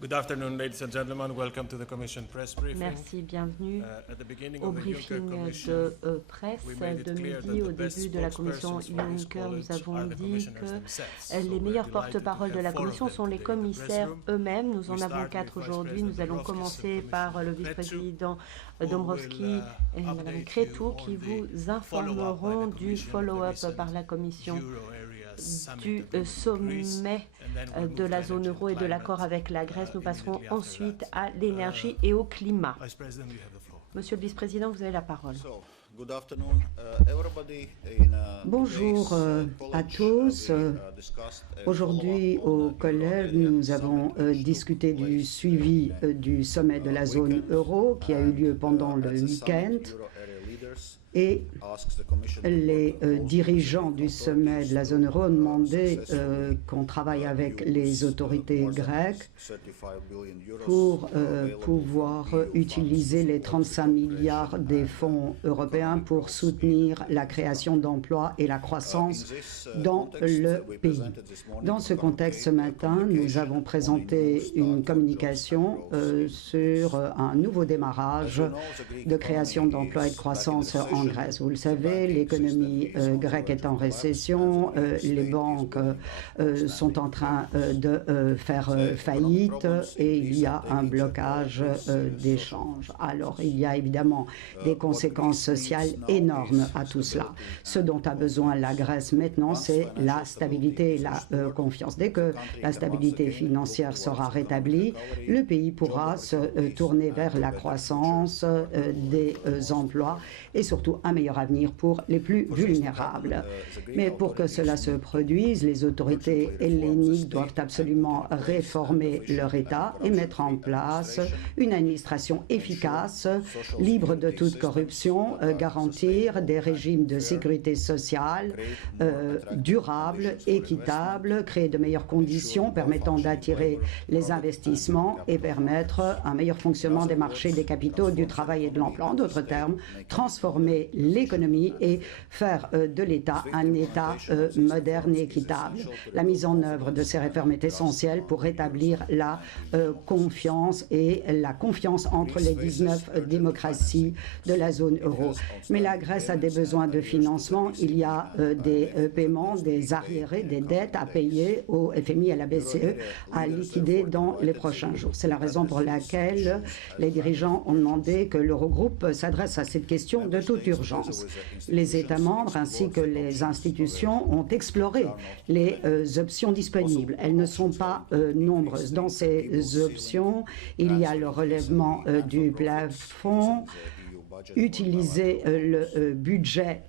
Good afternoon, ladies and gentlemen. Welcome to the Commission press briefing. Merci, bienvenue au briefing de presse de midi. Au début de la Commission Juncker, nous avons dit que les meilleurs porte-parole de la Commission sont les commissaires eux-mêmes. Nous en avons 4 aujourd'hui. Nous allons commencer par le vice-président Dombrovskis et Mme Crețu qui vous informeront du follow-up par la Commission du sommet de la zone euro et de l'accord avec la Grèce. Nous passerons ensuite à l'énergie et au climat. Monsieur le vice-président, vous avez la parole. Bonjour à tous. Aujourd'hui, au collège, nous avons discuté du suivi du sommet de la zone euro qui a eu lieu pendant le week-end. Et les dirigeants du sommet de la zone euro ont demandé qu'on travaille avec les autorités grecques pour pouvoir utiliser les 35 milliards des fonds européens pour soutenir la création d'emplois et la croissance dans le pays. Dans ce contexte, ce matin, nous avons présenté une communication sur un nouveau démarrage de création d'emplois et de croissance en Grèce. Vous le savez, l'économie grecque est en récession, les banques sont en train de faire faillite et il y a un blocage d'échanges. Alors, il y a évidemment des conséquences sociales énormes à tout cela. Ce dont a besoin la Grèce maintenant, c'est la stabilité et la confiance. Dès que la stabilité financière sera rétablie, le pays pourra se tourner vers la croissance des emplois et surtout un meilleur avenir pour les plus vulnérables. Mais pour que cela se produise, les autorités helléniques doivent absolument réformer leur État et mettre en place une administration efficace, libre de toute corruption, garantir des régimes de sécurité sociale durables, équitables, créer de meilleures conditions permettant d'attirer les investissements et permettre un meilleur fonctionnement des marchés des capitaux, du travail et de l'emploi. En d'autres termes, transformer l'économie et faire de l'État un État moderne et équitable. La mise en œuvre de ces réformes est essentielle pour rétablir la confiance et la confiance entre les 19 démocraties de la zone euro. Mais la Grèce a des besoins de financement. Il y a des paiements, des arriérés, des dettes à payer au FMI et à la BCE à liquider dans les prochains jours. C'est la raison pour laquelle les dirigeants ont demandé que l'Eurogroupe s'adresse à cette question de toute urgence. Les États membres ainsi que les institutions ont exploré les options disponibles. Elles ne sont pas nombreuses. Dans ces options, il y a le relèvement du plafond, utiliser le budget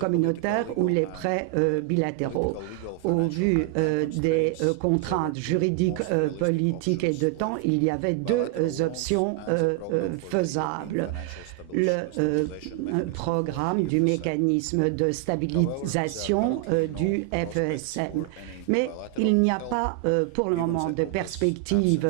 communautaire ou les prêts bilatéraux. Au vu des contraintes juridiques, politiques et de temps, il y avait 2 options faisables. Le programme du mécanisme de stabilisation du FESM. Mais il n'y a pas pour le moment de perspective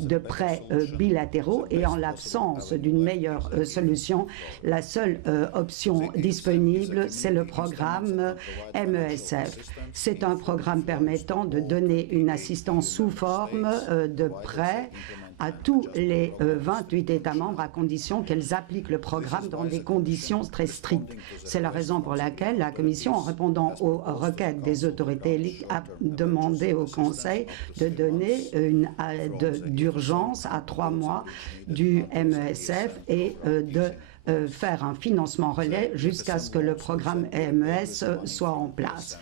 de prêts bilatéraux et en l'absence d'une meilleure solution, la seule option disponible, c'est le programme MESF. C'est un programme permettant de donner une assistance sous forme de prêts à tous les 28 États membres à condition qu'elles appliquent le programme dans des conditions très strictes. C'est la raison pour laquelle la Commission, en répondant aux requêtes des autorités, a demandé au Conseil de donner une aide d'urgence à 3 mois du MESF et de faire un financement relais jusqu'à ce que le programme MES soit en place.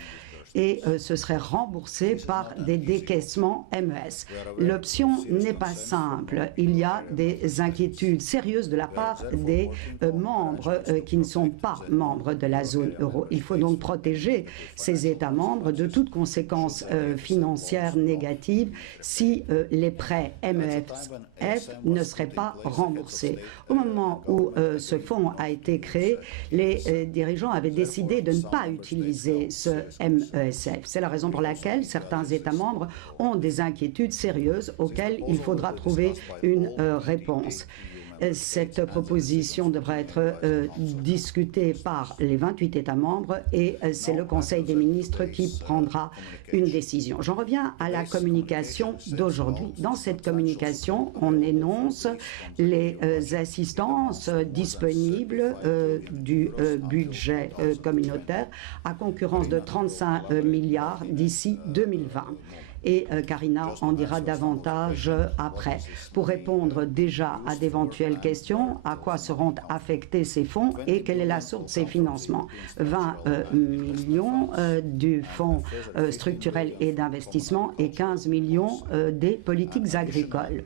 Et ce serait remboursé par des décaissements MES. L'option n'est pas simple. Il y a des inquiétudes sérieuses de la part des membres qui ne sont pas membres de la zone euro. Il faut donc protéger ces États membres de toute conséquence financière négative si les prêts MEF ne seraient pas remboursés. Au moment où ce fonds a été créé, les dirigeants avaient décidé de ne pas utiliser ce MES. C'est la raison pour laquelle certains États membres ont des inquiétudes sérieuses auxquelles il faudra trouver une réponse. Cette proposition devra être discutée par les 28 États membres et c'est le Conseil des ministres qui prendra une décision. J'en reviens à la communication d'aujourd'hui. Dans cette communication, on énonce les assistances disponibles du budget communautaire à concurrence de 35 milliards d'ici 2020. Et Karina en dira davantage après. Pour répondre déjà à d'éventuelles questions, à quoi seront affectés ces fonds et quelle est la source de ces financements? 20 millions du fonds structurel et d'investissement et 15 millions des politiques agricoles.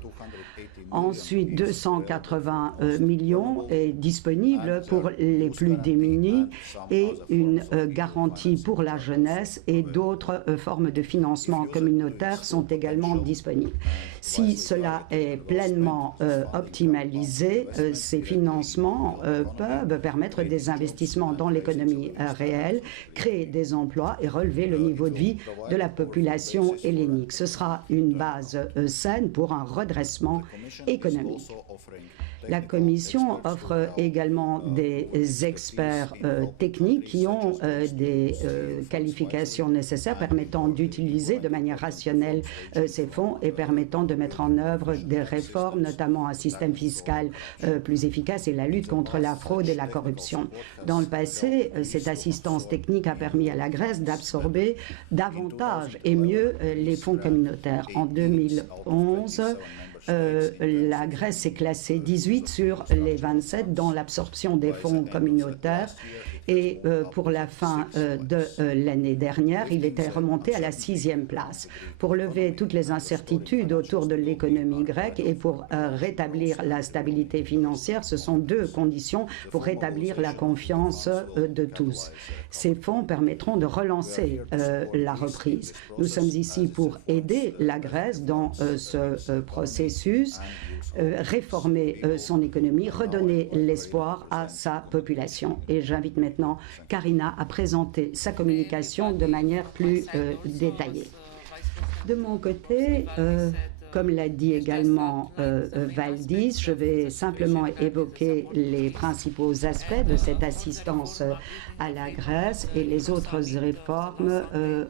Ensuite, 280 millions est disponible pour les plus démunis et une garantie pour la jeunesse et d'autres formes de financement communautaire sont également disponibles. Si cela est pleinement optimalisé, ces financements peuvent permettre des investissements dans l'économie réelle, créer des emplois et relever le niveau de vie de la population hellénique. Ce sera une base saine pour un redressement économique. La Commission offre également des experts techniques qui ont des qualifications nécessaires permettant d'utiliser de manière rationnelle ces fonds et permettant de mettre en œuvre des réformes, notamment un système fiscal plus efficace et la lutte contre la fraude et la corruption. Dans le passé, cette assistance technique a permis à la Grèce d'absorber davantage et mieux les fonds communautaires. En 2011, la Grèce est classée 18 sur les 27 dans l'absorption des fonds communautaires et pour la fin de l'année dernière, il était remonté à la 6e place. Pour lever toutes les incertitudes autour de l'économie grecque et pour rétablir la stabilité financière, ce sont deux conditions pour rétablir la confiance de tous. Ces fonds permettront de relancer la reprise. Nous sommes ici pour aider la Grèce dans ce processus, réformer son économie, redonner l'espoir à sa population. Et j'invite maintenant Karina à présenter sa communication de manière plus détaillée. De mon côté, comme l'a dit également Valdis, je vais simplement évoquer les principaux aspects de cette assistance à la Grèce et les autres réformes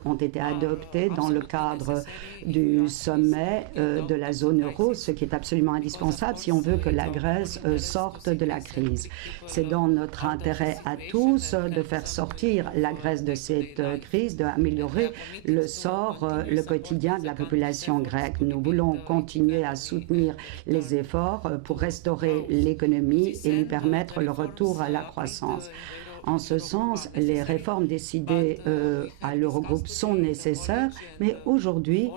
ont été adoptées dans le cadre du sommet de la zone euro, ce qui est absolument indispensable si on veut que la Grèce sorte de la crise. C'est dans notre intérêt à tous de faire sortir la Grèce de cette crise, d'améliorer le sort, le quotidien de la population grecque. Nous voulons continuer à soutenir les efforts pour restaurer l'économie et lui permettre le retour à la croissance. En ce sens, les réformes décidées à l'Eurogroupe sont nécessaires, mais aujourd'hui,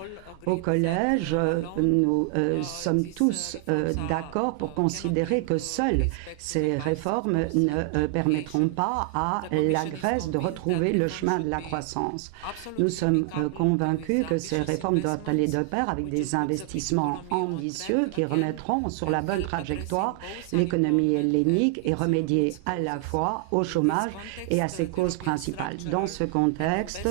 au Collège, nous sommes tous d'accord pour considérer que seules ces réformes ne permettront pas à la Grèce de retrouver le chemin de la croissance. Nous sommes convaincus que ces réformes doivent aller de pair avec des investissements ambitieux qui remettront sur la bonne trajectoire l'économie hellénique et remédier à la fois au chômage et à ses causes principales. Dans ce contexte,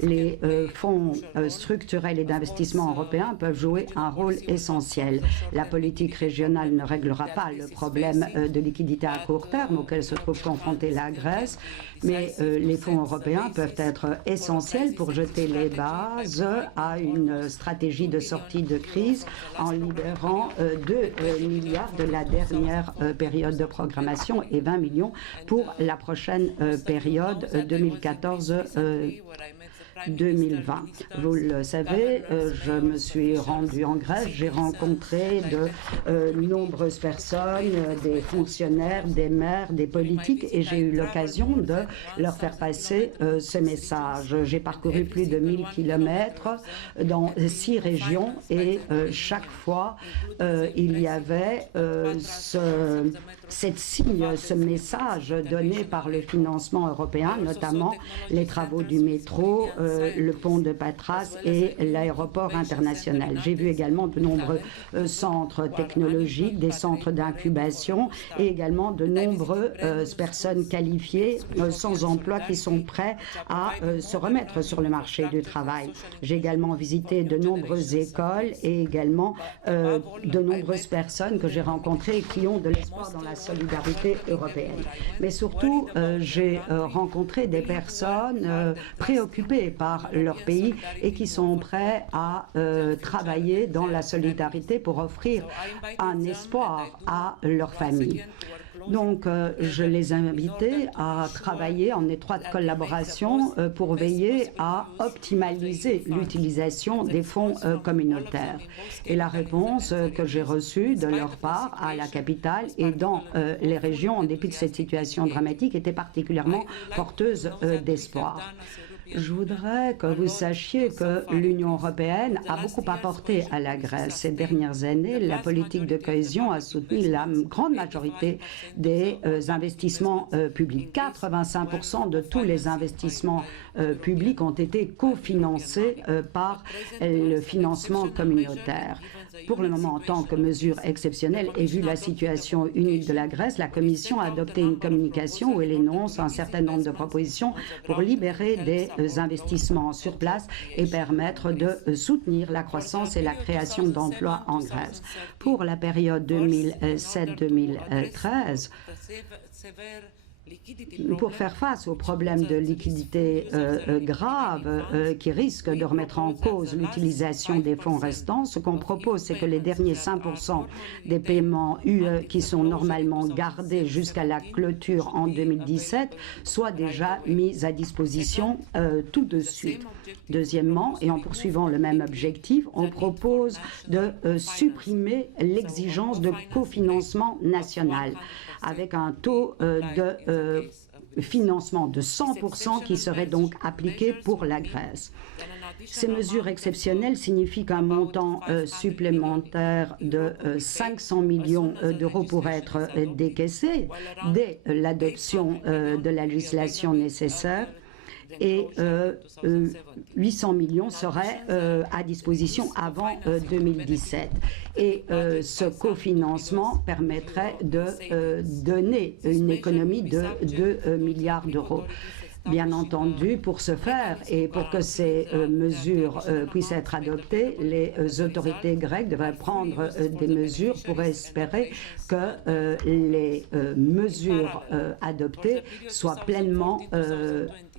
les fonds structurels et d'investissement européens peuvent jouer un rôle essentiel. La politique régionale ne réglera pas le problème de liquidité à court terme auquel se trouve confrontée la Grèce, mais les fonds européens peuvent être essentiels pour jeter les bases à une stratégie de sortie de crise en libérant 2 milliards de la dernière période de programmation et 20 millions pour la prochaine période 2014-2020. Vous le savez, je me suis rendue en Grèce, j'ai rencontré de nombreuses personnes, des fonctionnaires, des maires, des politiques, et j'ai eu l'occasion de leur faire passer ce message. J'ai parcouru plus de 1000 kilomètres dans 6 régions et chaque fois il y avait ce message donné par le financement européen, notamment les travaux du métro, le pont de Patras et l'aéroport international. J'ai vu également de nombreux centres technologiques, des centres d'incubation et également de nombreuses personnes qualifiées sans emploi qui sont prêts à se remettre sur le marché du travail. J'ai également visité de nombreuses écoles et également de nombreuses personnes que j'ai rencontrées et qui ont de l'espoir dans la solidarité européenne. Mais surtout, j'ai rencontré des personnes préoccupées par leur pays et qui sont prêts à travailler dans la solidarité pour offrir un espoir à leur famille. Donc, je les ai invités à travailler en étroite collaboration pour veiller à optimaliser l'utilisation des fonds communautaires. Et la réponse que j'ai reçue de leur part à la capitale et dans les régions, en dépit de cette situation dramatique, était particulièrement porteuse d'espoir. Je voudrais que vous sachiez que l'Union européenne a beaucoup apporté à la Grèce. Ces dernières années, la politique de cohésion a soutenu la grande majorité des investissements publics. 85% de tous les investissements publics ont été cofinancés par le financement communautaire. Pour le moment, en tant que mesure exceptionnelle et vu la situation unique de la Grèce, la Commission a adopté une communication où elle énonce un certain nombre de propositions pour libérer des investissements sur place et permettre de soutenir la croissance et la création d'emplois en Grèce. Pour la période 2007-2013, pour faire face aux problèmes de liquidité graves qui risquent de remettre en cause l'utilisation des fonds restants, ce qu'on propose, c'est que les derniers 5% des paiements UE qui sont normalement gardés jusqu'à la clôture en 2017 soient déjà mis à disposition tout de suite. Deuxièmement, et en poursuivant le même objectif, on propose de supprimer l'exigence de cofinancement national avec un taux de financement de 100% qui serait donc appliqué pour la Grèce. Ces mesures exceptionnelles signifient qu'un montant supplémentaire de 500 millions d'euros pourrait être décaissé dès l'adoption de la législation nécessaire et 800 millions seraient à disposition avant 2017. Et ce cofinancement permettrait de donner une économie de 2 milliards d'euros. Bien entendu, pour ce faire et pour que ces mesures puissent être adoptées, les autorités grecques devraient prendre des mesures pour espérer que les mesures adoptées soient pleinement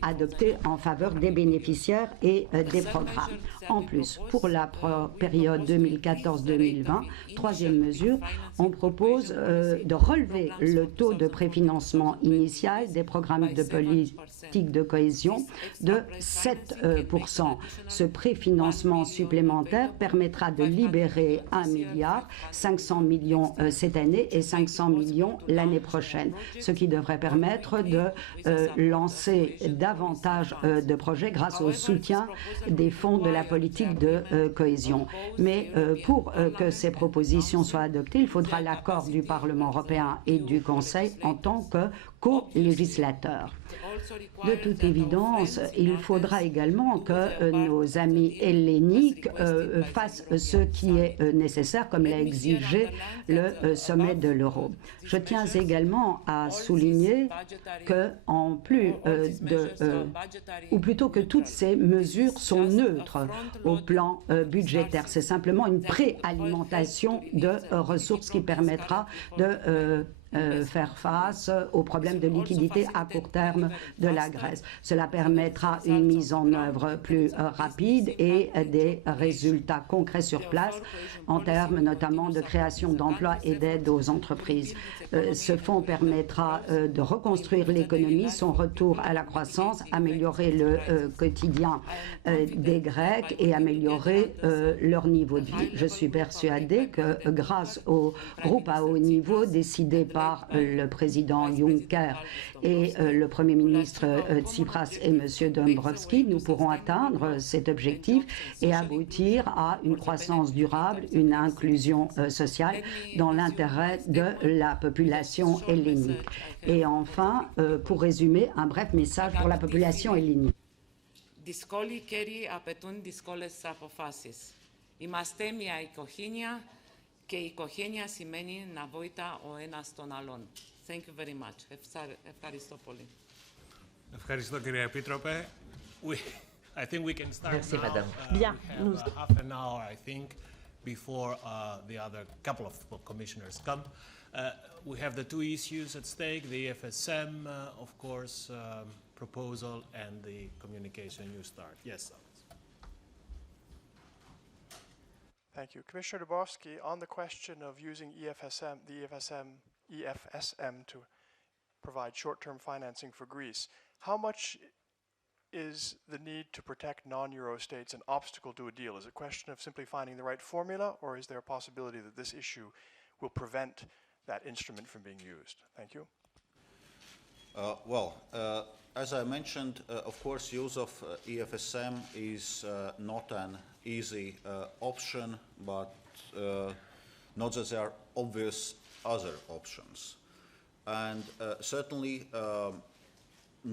adoptées en faveur des bénéficiaires et des programmes. En plus, pour la période 2014-2020, troisième mesure, on propose de relever le taux de préfinancement initial des programmes de politique de cohésion de 7%. Ce préfinancement supplémentaire permettra de libérer 1 milliard, 500 millions cette année et 500 millions l'année prochaine, ce qui devrait permettre de lancer davantage de projets grâce au soutien des fonds de la politique de cohésion. Mais pour que ces propositions soient adoptées, il faudra l'accord du Parlement européen et du Conseil en tant que co-législateurs. De toute évidence, il faudra également que nos amis helléniques fassent ce qui est nécessaire, comme l'a exigé le sommet de l'euro. Je tiens également à souligner que, en plus ou plutôt que toutes ces mesures sont neutres au plan budgétaire. C'est simplement une préalimentation de ressources qui permettra de faire face aux problèmes de liquidité à court terme de la Grèce. Cela permettra une mise en œuvre plus rapide et des résultats concrets sur place en termes notamment de création d'emplois et d'aide aux entreprises. Ce fonds permettra de reconstruire l'économie, son retour à la croissance, améliorer le quotidien des Grecs et améliorer leur niveau de vie. Je suis persuadée que grâce au groupe à haut niveau décidé par le président Juncker et le Premier ministre Tsipras et M. Dombrovskis, nous pourrons atteindre cet objectif et aboutir à une croissance durable, une inclusion sociale dans l'intérêt de la population hellénique. Et enfin, pour résumer, un bref message pour la population hellénique. Δυσκόλοι καιροί απαιτούν δύσκολες αποφάσεις. Είμαστε μια οικογένεια και η οικογένεια σημαίνει να βοηθά ο ένας τον άλλον. Thank you very much. Ευχαριστώ πολύ. Ευχαριστώ, κυρία Επίτροπε. I think we can start Merci, now. madame. Bien, We nous- have half an hour, I think, before the other couple of commissioners come. We have the two issues at stake, the EFSM, of course, proposal and the communication New Start. Yes, sir. Thank you. Commissioner Dubovsky, on the question of using the EFSM to provide short-term financing for Greece, how much is the need to protect non-Euro states an obstacle to a deal? Is it a question of simply finding the right formula, or is there a possibility that this issue will prevent that instrument from being used? Thank you. As I mentioned, of course, use of EFSM is not an easy option, but not that there are obvious other options. And certainly,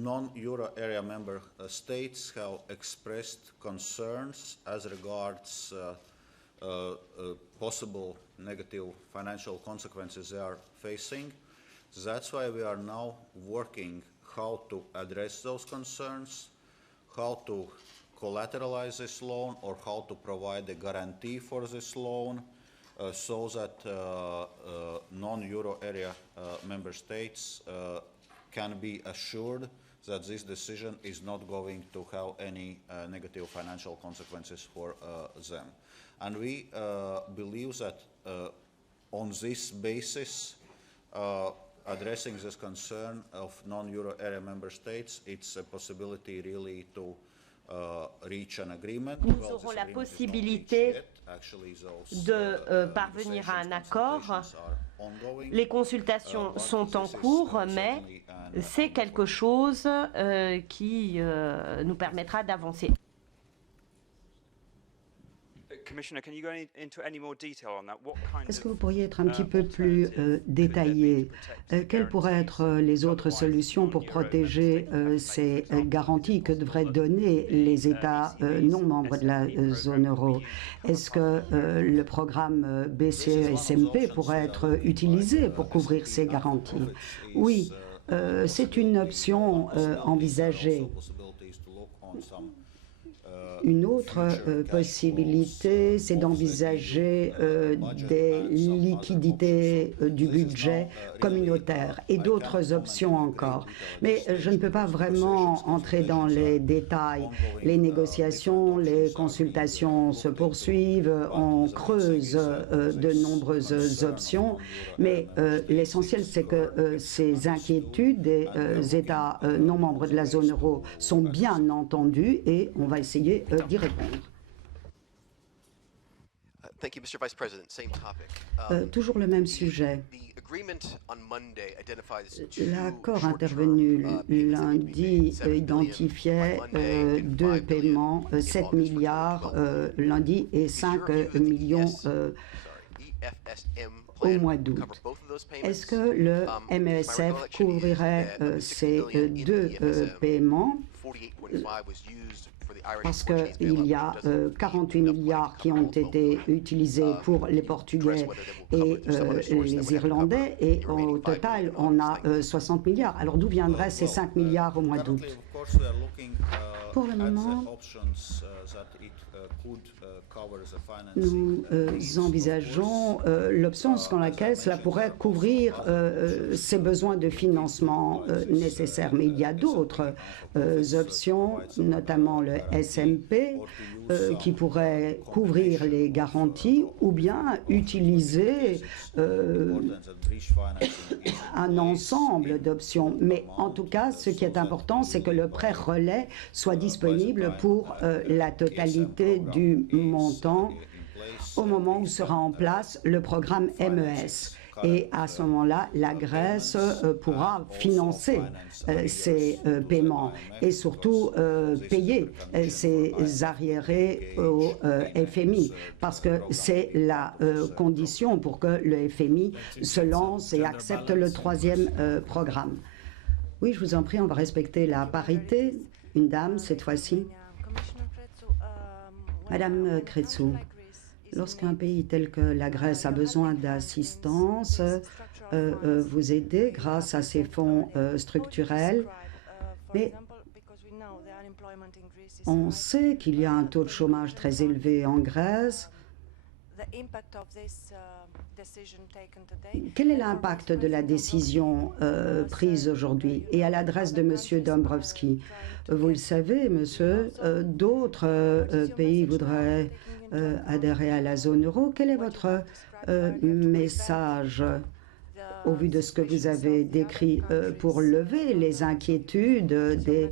non-Euro area member states have expressed concerns as regards possible negative financial consequences they are facing. That's why we are now working how to address those concerns, how to collateralize this loan, or how to provide a guarantee for this loan so that non-Euro area member states can be assured that this decision is not going to have any negative financial consequences for them. And we believe that on this basis, addressing this concern of non-Euro area member states, it's a possibility really to reach an agreement. Nous aurons la possibilité de parvenir à un accord. Les consultations sont en cours, mais c'est quelque chose qui nous permettra d'avancer. Est-ce que vous pourriez être un petit peu plus détaillé? Quelles pourraient être les autres solutions pour protéger ces garanties que devraient donner les États non membres de la zone euro? Est-ce que le programme BCE-SMP pourrait être utilisé pour couvrir ces garanties? Oui, c'est une option envisagée. Une autre possibilité, c'est d'envisager des liquidités du budget communautaire et d'autres options encore. Mais je ne peux pas vraiment entrer dans les détails. Les négociations, les consultations se poursuivent, on creuse de nombreuses options, mais l'essentiel, c'est que ces inquiétudes des États non membres de la zone euro sont bien entendues et on va essayer d'y répondre. Thank you, Mr. Vice President. Same topic. Toujours le même sujet. L'accord intervenu lundi identifiait deux paiements, 7 milliards lundi et 5 millions au mois d'août. Est-ce que le MESF couvrirait ces deux paiements? Parce qu'il y a 48 milliards qui ont été utilisés pour les Portugais et les Irlandais, et au total, on a 60 milliards. Alors d'où viendraient ces 5 milliards au mois d'août? Pour le moment, nous envisageons l'option selon laquelle cela pourrait couvrir ces besoins de financement nécessaires. Mais il y a d'autres options, notamment le SMP, qui pourrait couvrir les garanties ou bien utiliser un ensemble d'options. Mais en tout cas, ce qui est important, c'est que le prêt relais soit disponible pour la totalité du montant au moment où sera en place le programme MES. Et à ce moment-là, la Grèce pourra financer ces paiements et surtout payer ces arriérés au FMI, parce que c'est la condition pour que le FMI se lance et accepte le troisième programme. Oui, je vous en prie, on va respecter la parité. Une dame, cette fois-ci. Madame Crețu, lorsqu'un pays tel que la Grèce a besoin d'assistance, vous aidez grâce à ces fonds structurels, mais on sait qu'il y a un taux de chômage très élevé en Grèce. Quel est l'impact de la décision prise aujourd'hui? Et à l'adresse de M. Dombrovskis, vous le savez, monsieur, d'autres pays voudraient adhérer à la zone euro. Quel est votre message au vu de ce que vous avez décrit pour lever les inquiétudes des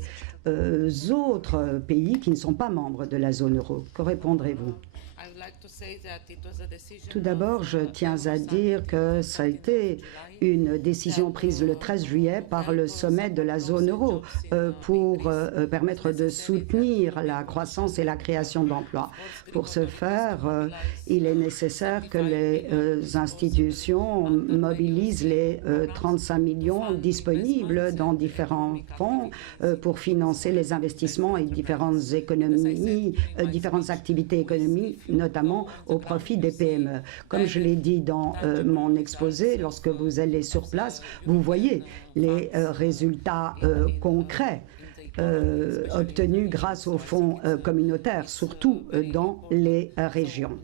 autres pays qui ne sont pas membres de la zone euro? Que répondrez-vous? Tout d'abord, je tiens à dire que ça a été une décision prise le 13 juillet par le sommet de la zone euro pour permettre de soutenir la croissance et la création d'emplois. Pour ce faire, il est nécessaire que les institutions mobilisent les 35 millions disponibles dans différents fonds pour financer les investissements et différentes activités économiques, notamment au profit des PME. Comme je l'ai dit dans mon exposé, lorsque vous allez sur place, vous voyez les résultats concrets obtenus grâce aux fonds communautaires, surtout dans les régions.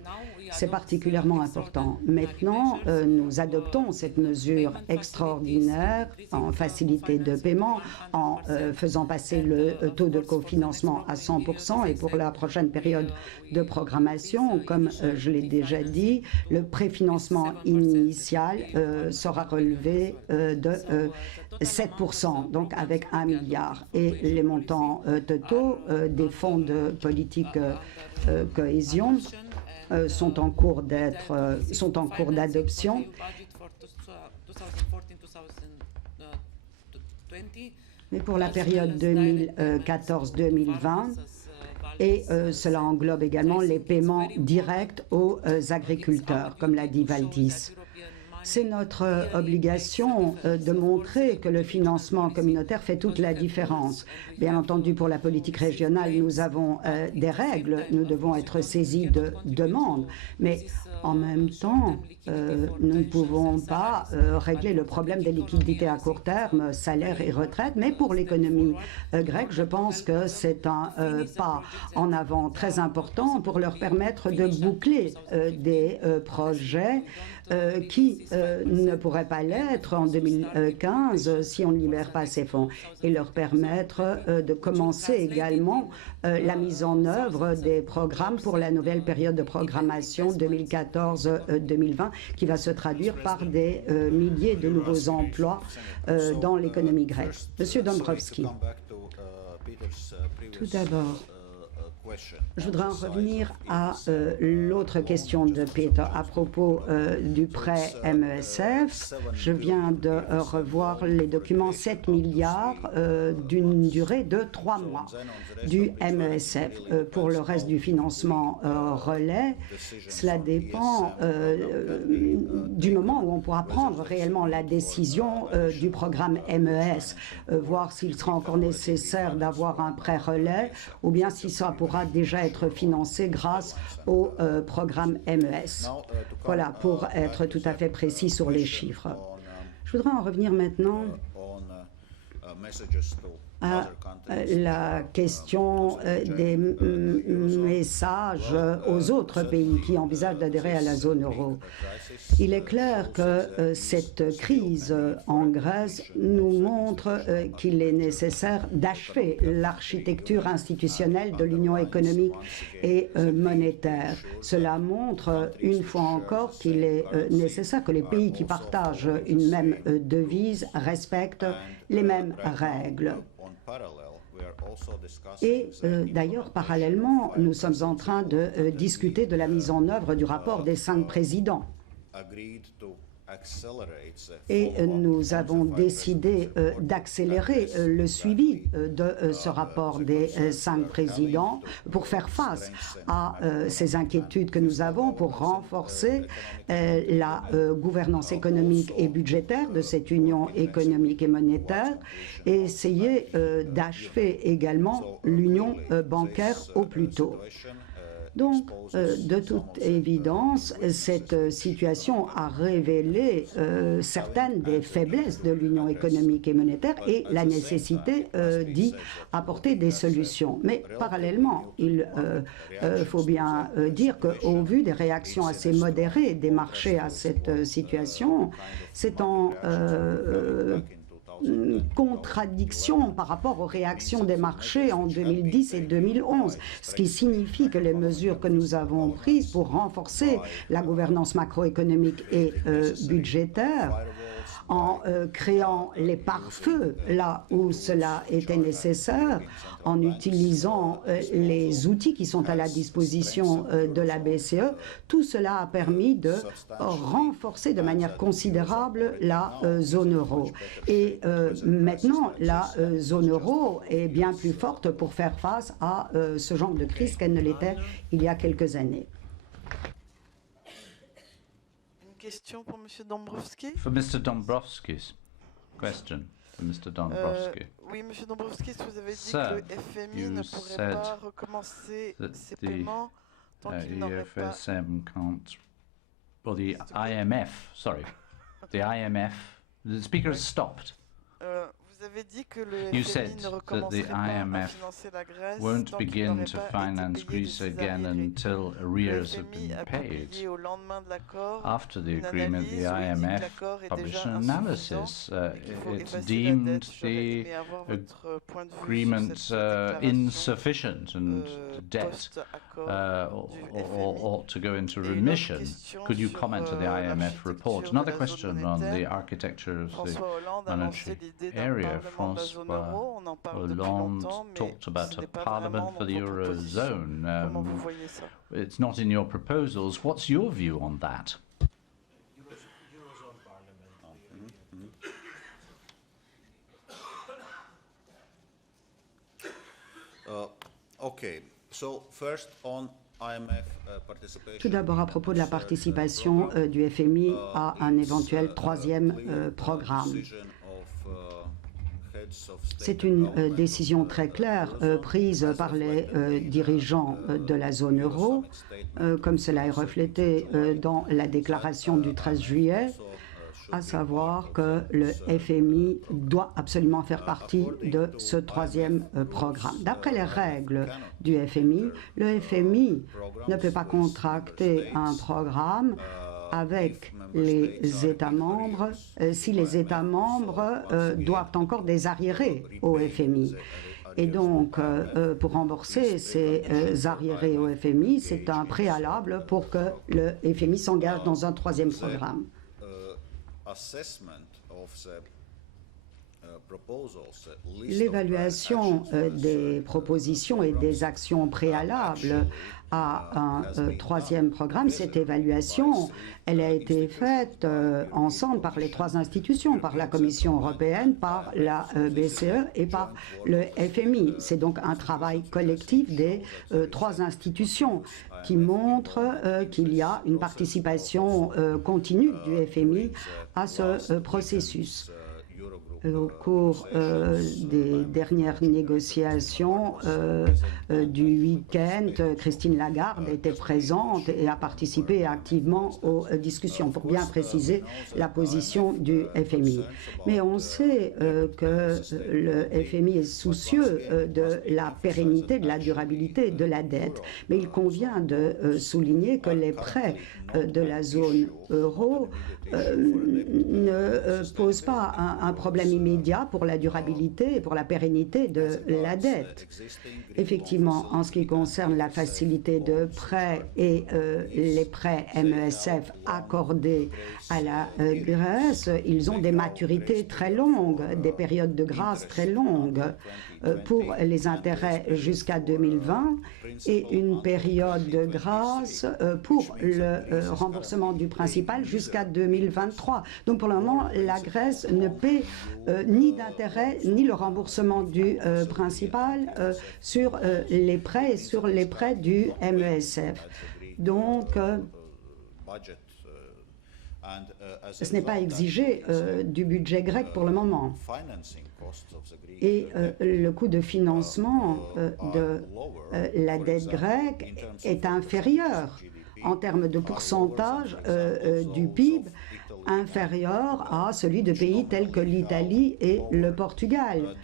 C'est particulièrement important. Maintenant, nous adoptons cette mesure extraordinaire en facilité de paiement, en faisant passer le taux de cofinancement à 100%. Et pour la prochaine période de programmation, comme je l'ai déjà dit, le préfinancement initial sera relevé de 7%, donc avec 1 milliard. Et les montants totaux des fonds de politique cohésion sont en cours d'adoption. Mais pour la période 2014-2020, et cela englobe également les paiements directs aux agriculteurs, comme l'a dit Valdis. C'est notre obligation de montrer que le financement communautaire fait toute la différence. Bien entendu, pour la politique régionale, nous avons des règles, nous devons être saisis de demandes, mais en même temps, nous ne pouvons pas régler le problème des liquidités à court terme, salaires et retraites, mais pour l'économie grecque, je pense que c'est un pas en avant très important pour leur permettre de boucler des projets qui ne pourraient pas l'être en 2015 si on ne libère pas ces fonds, et leur permettre de commencer également la mise en œuvre des programmes pour la nouvelle période de programmation 2014-2020 qui va se traduire par des milliers de nouveaux emplois dans l'économie grecque. Monsieur Dombrovskis, tout d'abord, je voudrais en revenir à l'autre question de Peter à propos du prêt MESF. Je viens de revoir les documents 7 milliards d'une durée de 3 mois du MESF. Pour le reste du financement relais, cela dépend du moment où on pourra prendre réellement la décision du programme MES, voir s'il sera encore nécessaire d'avoir un prêt relais ou bien si ça pourra déjà être financé grâce au programme MES. Voilà, pour être tout à fait précis sur les chiffres. Je voudrais en revenir maintenant à la question des messages aux autres pays qui envisagent d'adhérer à la zone euro. Il est clair que cette crise en Grèce nous montre qu'il est nécessaire d'achever l'architecture institutionnelle de l'Union économique et monétaire. Cela montre une fois encore qu'il est nécessaire que les pays qui partagent une même devise respectent les mêmes règles. Et d'ailleurs, parallèlement, nous sommes en train de discuter de la mise en œuvre du rapport des 5 présidents. Et nous avons décidé d'accélérer le suivi de ce rapport des 5 présidents pour faire face à ces inquiétudes que nous avons, pour renforcer la gouvernance économique et budgétaire de cette union économique et monétaire et essayer d'achever également l'union bancaire au plus tôt. Donc, de toute évidence, cette situation a révélé certaines des faiblesses de l'union économique et monétaire et la nécessité d'y apporter des solutions. Mais parallèlement, il faut bien dire qu'au vu des réactions assez modérées des marchés à cette situation, c'est en contradiction par rapport aux réactions des marchés en 2010 et 2011, ce qui signifie que les mesures que nous avons prises pour renforcer la gouvernance macroéconomique et budgétaire, en créant les pare-feux là où cela était nécessaire, en utilisant les outils qui sont à la disposition de la BCE, tout cela a permis de renforcer de manière considérable la zone euro. Et maintenant, la zone euro est bien plus forte pour faire face à ce genre de crise qu'elle ne l'était il y a quelques années. Question pour M. Dombrovskis. For Mr. Dombrovskis. Question for Mr. Dombrovskis. Oui, M. Dombrovskis, vous avez dit que le FMI ne pourrait pas recommencer ses paiements tant qu'il n'aurait pas... can't... Well, the IMF, sorry. The IMF... The speaker has stopped. Vous avez dit que le FMI ne recommencerait pas à financer la Grèce won't tant qu'il begin n'aurait to pas finance été payé Greece de ses again arriérés. until arrears have been paid. Au lendemain de l'accord, After the une agreement, analyse the où il dit que IMF l'accord est published déjà an insuffisant analysis. et qu'il faut It effacer la deemed dette. J'aurais the aimé avoir votre point de vue sur agreement cette déclaration insufficient and the debt post-accord du FMI. ought to go into Et une autre remission. question Could you sur, comment on the IMF report? l'architecture Another de la zone question on the monétaire. architecture of the François Hollande a lancé monetary l'idée d'un area. parlement de la zone François euro. On en parle depuis Hollande longtemps, mais talked about ce a n'est pas parliament vraiment for the dans vos propositions. Eurozone. Comment vous voyez ça? It's not in your proposals. What's your view on that? Eurozone Parliament. Okay, so first on IMF participation. Tout d'abord, à propos de la participation du FMI à un éventuel troisième programme. C'est une décision très claire prise par les dirigeants de la zone euro, comme cela est reflété dans la déclaration du 13 juillet, à savoir que le FMI doit absolument faire partie de ce troisième programme. D'après les règles du FMI, le FMI ne peut pas contracter un programme avec les États membres si les États membres doivent encore des arriérés au FMI. Et donc, pour rembourser ces arriérés au FMI, c'est un préalable pour que le FMI s'engage dans un troisième programme. L'évaluation des propositions et des actions préalables à un troisième programme, cette évaluation, elle a été faite ensemble par les trois institutions, par la Commission européenne, par la BCE et par le FMI. C'est donc un travail collectif des trois institutions qui montre qu'il y a une participation continue du FMI à ce processus. Au cours des dernières négociations du week-end, Christine Lagarde était présente et a participé activement aux discussions pour bien préciser la position du FMI. Mais on sait que le FMI est soucieux de la pérennité, de la durabilité de la dette. Mais il convient de souligner que les prêts de la zone euro ne posent pas un problème immédiat pour la durabilité et pour la pérennité de la dette. Effectivement, en ce qui concerne la facilité de prêt et les prêts MESF accordés à la Grèce, ils ont des maturités très longues, des périodes de grâce très longues pour les intérêts jusqu'à 2020 et une période de grâce pour le remboursement du principal jusqu'à 2023. Donc pour le moment, la Grèce ne paie ni d'intérêt ni le remboursement du principal sur les prêts et sur les prêts du MESF. Donc ce n'est pas exigé du budget grec pour le moment. Et le coût de financement de la dette grecque est inférieur en termes de pourcentage du PIB, inférieur à celui de pays tels que l'Italie et le Portugal,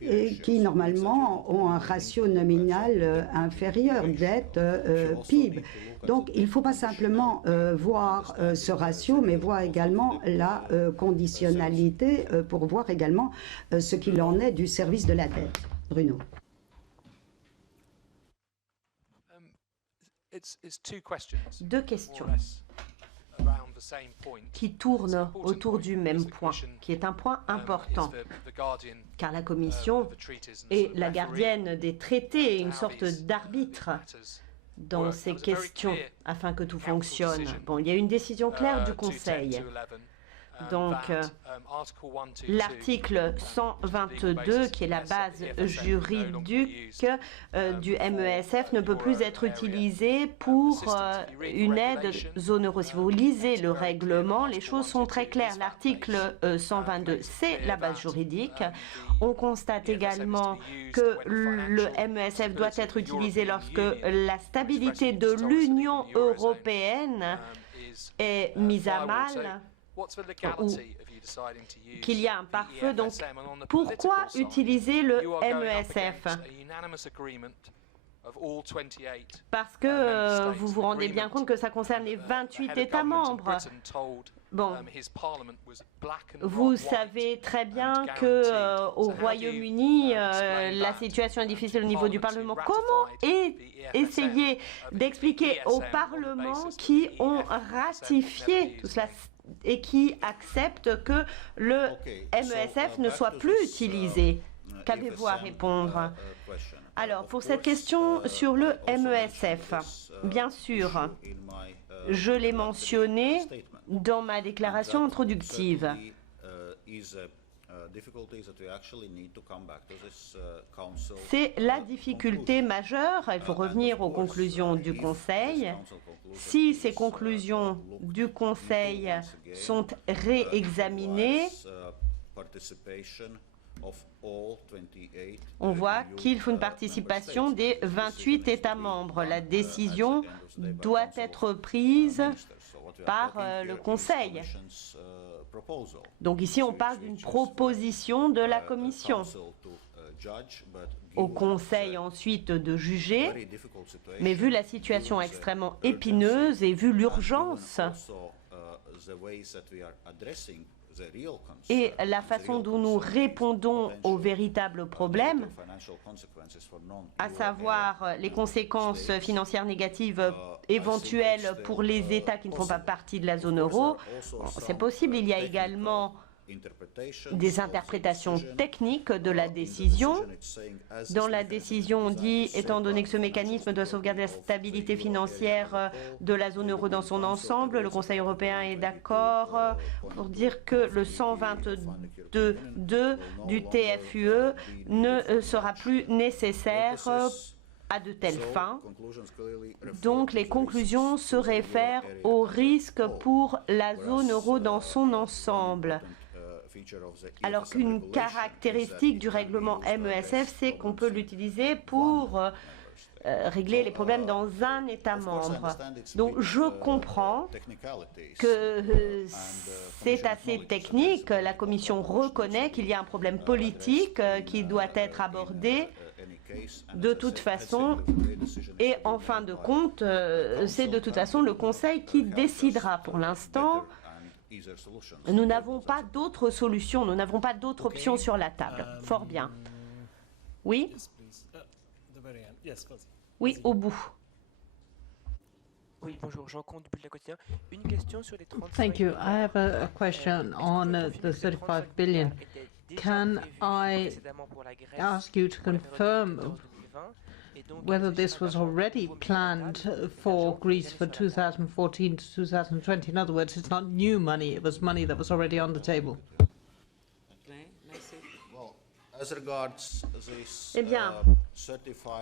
et qui normalement ont un ratio nominal inférieur dette-PIB. Donc il ne faut pas simplement voir ce ratio, mais voir également la conditionnalité pour voir également ce qu'il en est du service de la dette. Bruno. Deux questions qui tournent autour du même point, qui est un point important, car la Commission est la gardienne des traités, une sorte d'arbitre dans ces questions afin que tout fonctionne. Bon, il y a une décision claire du Conseil. Donc, l'article 122, qui est la base juridique du MESF, ne peut plus être utilisé pour une aide zone euro. Si vous lisez le règlement, les choses sont très claires. L'article 122, c'est la base juridique. On constate également que le MESF doit être utilisé lorsque la stabilité de l'Union européenne est mise à mal, ou qu'il y a un pare-feu. Donc, pourquoi utiliser le MESF? Parce que vous vous rendez bien compte que ça concerne les 28 États membres. Bon, vous savez très bien qu'au Royaume-Uni, la situation est difficile au niveau du Parlement. Comment essayer d'expliquer aux parlements qui ont ratifié tout cela et qui acceptent que le MESF ne soit plus utilisé? Qu'avez-vous à répondre? Alors, pour cette question sur le MESF, bien sûr, je l'ai mentionné dans ma déclaration introductive. C'est la difficulté majeure. Il faut revenir aux conclusions du Conseil. Si ces conclusions du Conseil sont réexaminées, on voit qu'il faut une participation des 28 États membres. La décision doit être prise par le Conseil. Donc ici, on parle d'une proposition de la Commission. Au Conseil ensuite de juger, mais vu la situation extrêmement épineuse et vu l'urgence et la façon dont nous répondons aux véritables problèmes, à savoir les conséquences financières négatives éventuelles pour les États qui ne font pas partie de la zone euro, c'est possible. Il y a également des interprétations techniques de la décision. Dans la décision, on dit, étant donné que ce mécanisme doit sauvegarder la stabilité financière de la zone euro dans son ensemble, le Conseil européen est d'accord pour dire que le 122.2 du TFUE ne sera plus nécessaire à de telles fins. Donc les conclusions se réfèrent aux risques pour la zone euro dans son ensemble. Alors qu'une caractéristique du règlement MESF, c'est qu'on peut l'utiliser pour régler les problèmes dans un État membre. Donc je comprends que c'est assez technique. La Commission reconnaît qu'il y a un problème politique qui doit être abordé de toute façon, et en fin de compte, c'est de toute façon le Conseil qui décidera. Pour l'instant, Nous n'avons pas d'autres solutions, nous n'avons pas d'autres options sur la table. Fort bien. Oui? Oui, au bout. Oui, bonjour, Jean Comte, Bulletin quotidien. Une question sur les 35 Thank you. I have a question on the 35 billion. Can I ask you to confirm whether this was already planned for Greece for 2014 to 2020? In other words, it's not new money, it was money that was already on the table. Eh bien,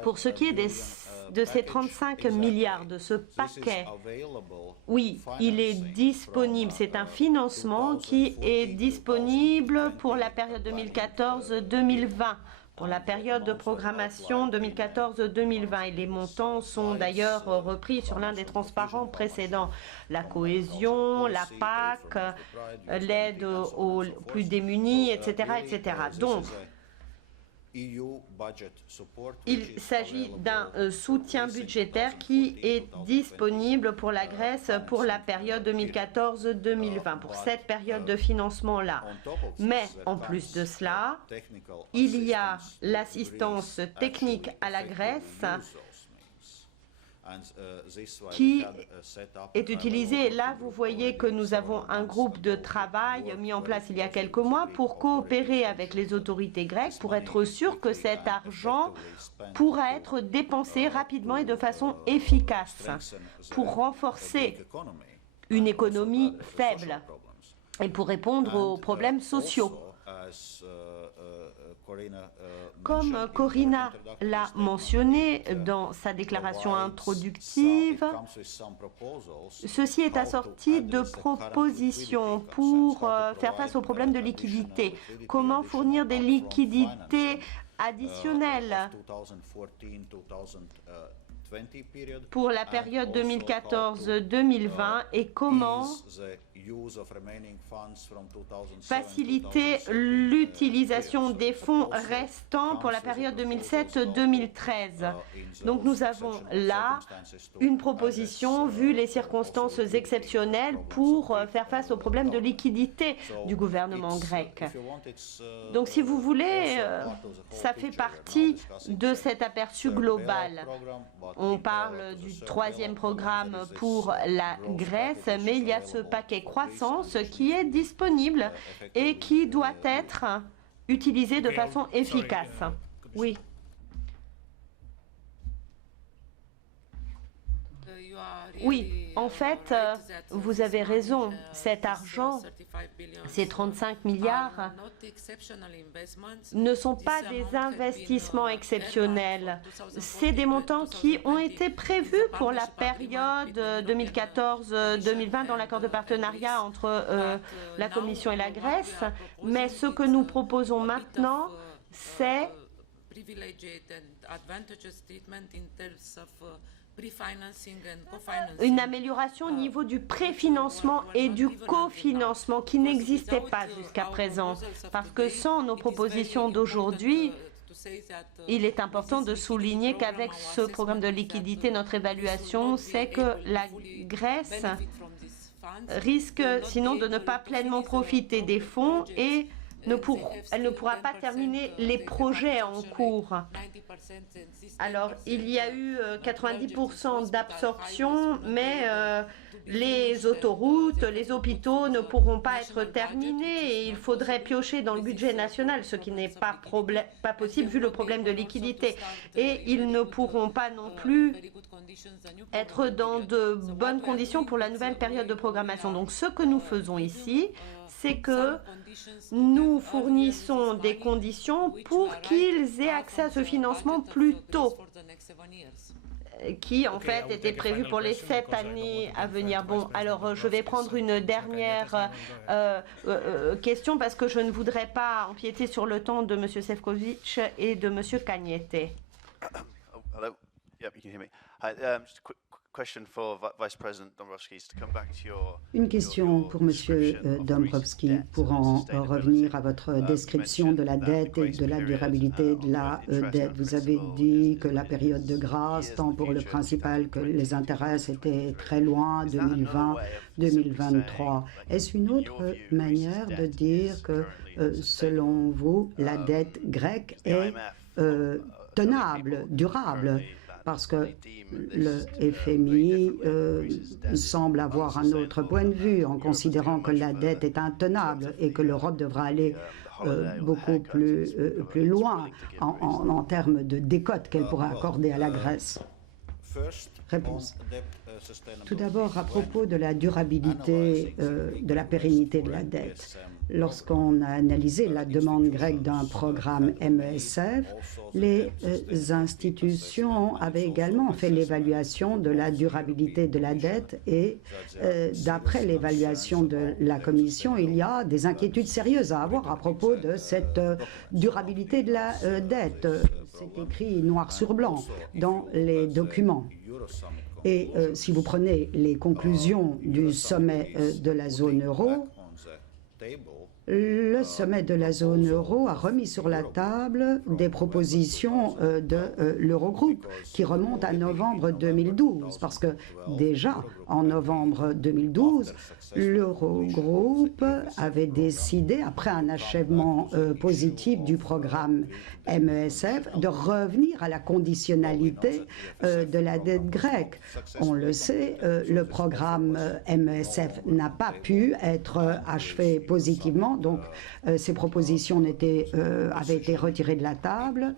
pour ce qui est de ces 35 milliards, de ce paquet, oui, il est disponible. C'est un financement qui est disponible pour la période 2014-2020, pour la période de programmation 2014-2020. Et les montants sont d'ailleurs repris sur l'un des transparents précédents. La cohésion, la PAC, l'aide aux plus démunis, etc., etc. Donc, il s'agit d'un soutien budgétaire qui est disponible pour la Grèce pour la période 2014-2020, pour cette période de financement-là. Mais en plus de cela, il y a l'assistance technique à la Grèce qui est utilisé. Et là, vous voyez que nous avons un groupe de travail mis en place il y a quelques mois pour coopérer avec les autorités grecques pour être sûr que cet argent pourra être dépensé rapidement et de façon efficace pour renforcer une économie faible et pour répondre aux problèmes sociaux. Comme Corina l'a mentionné dans sa déclaration introductive, ceci est assorti de propositions pour faire face aux problèmes de liquidité. Comment fournir des liquidités additionnelles pour la période 2014-2020 et comment faciliter l'utilisation des fonds restants pour la période 2007-2013. Donc nous avons là une proposition, vu les circonstances exceptionnelles, pour faire face aux problèmes de liquidité du gouvernement grec. Donc si vous voulez, ça fait partie de cet aperçu global. On parle du troisième programme pour la Grèce, mais il y a ce paquet croissance qui est disponible et qui doit être utilisé de façon efficace. Oui. Oui, en fait, vous avez raison. Cet argent, ces 35 milliards, ne sont pas des investissements exceptionnels. C'est des montants qui ont été prévus pour la période 2014-2020 dans l'accord de partenariat entre la Commission et la Grèce. Mais ce que nous proposons maintenant, c'est une amélioration au niveau du préfinancement et du cofinancement qui n'existait pas jusqu'à présent. Parce que sans nos propositions d'aujourd'hui, il est important de souligner qu'avec ce programme de liquidité, notre évaluation, c'est que la Grèce risque sinon de ne pas pleinement profiter des fonds et elle ne pourra pas terminer les projets en cours. Alors, il y a eu 90% d'absorption, mais les autoroutes, les hôpitaux ne pourront pas être terminés et il faudrait piocher dans le budget national, ce qui n'est pas possible vu le problème de liquidité. Et ils ne pourront pas non plus être dans de bonnes conditions pour la nouvelle période de programmation. Donc, ce que nous faisons ici, c'est que nous fournissons des conditions pour qu'ils aient accès à ce financement plus tôt, qui en fait était prévu pour les 7 années à venir. Bon, alors je vais prendre une dernière question parce que je ne voudrais pas empiéter sur le temps de M. Šefčovič et de M. Cañete. Hello. Yep, you can hear me. Just a Une question pour M. Dombrovskis pour en revenir à votre description de la dette et de la durabilité de la dette. Vous avez dit que la période de grâce, tant pour le principal que les intérêts, était très loin, 2020-2023. Est-ce une autre manière de dire que, selon vous, la dette grecque est tenable, durable? Parce que le FMI semble avoir un autre point de vue en considérant que la dette est intenable et que l'Europe devra aller beaucoup plus loin en termes de décote qu'elle pourrait accorder à la Grèce. Réponse. Tout d'abord, à propos de la durabilité, de la pérennité de la dette. Lorsqu'on a analysé la demande grecque d'un programme MESF, les institutions avaient également fait l'évaluation de la durabilité de la dette et d'après l'évaluation de la Commission, il y a des inquiétudes sérieuses à avoir à propos de cette durabilité de la dette. C'est écrit noir sur blanc dans les documents. Et si vous prenez les conclusions du sommet de la zone euro, le sommet de la zone euro a remis sur la table des propositions de l'Eurogroupe qui remontent à novembre 2012, parce que déjà en novembre 2012, l'Eurogroupe avait décidé, après un achèvement positif du programme MESF, de revenir à la conditionnalité de la dette grecque. On le sait, le programme MESF n'a pas pu être achevé positivement, donc ces propositions avaient été retirées de la table.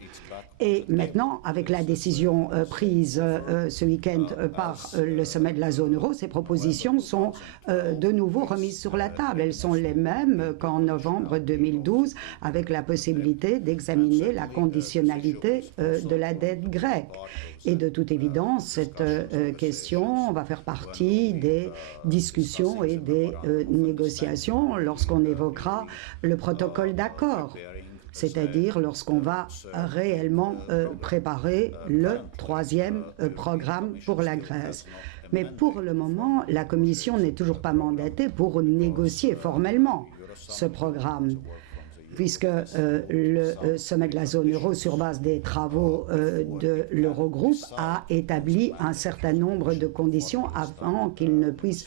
Et maintenant, avec la décision prise ce week-end par le sommet de la zone euro, ces propositions sont de nouveau remises sur la table. Elles sont les mêmes qu'en novembre 2012, avec la possibilité d'examiner la conditionnalité de la dette grecque. Et de toute évidence, cette question va faire partie des discussions et des négociations lorsqu'on évoquera le protocole d'accord, c'est-à-dire lorsqu'on va réellement préparer le troisième programme pour la Grèce. Mais pour le moment, la Commission n'est toujours pas mandatée pour négocier formellement ce programme, puisque le sommet de la zone euro, sur base des travaux de l'Eurogroupe, a établi un certain nombre de conditions avant qu'il ne puisse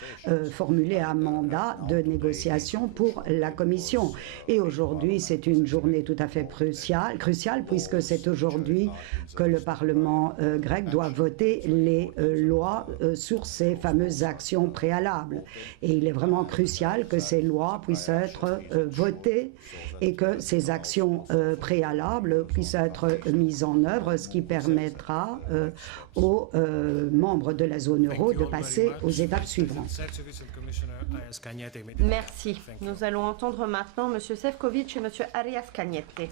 formuler un mandat de négociation pour la Commission. Et aujourd'hui, c'est une journée tout à fait cruciale, puisque c'est aujourd'hui que le Parlement grec doit voter les lois sur ces fameuses actions préalables. Et il est vraiment crucial que ces lois puissent être votées et que ces actions préalables puissent être mises en œuvre, ce qui permettra aux membres de la zone euro de passer aux étapes suivantes. Merci. Nous allons entendre maintenant M. Šefčovič et M. Arias Cañete.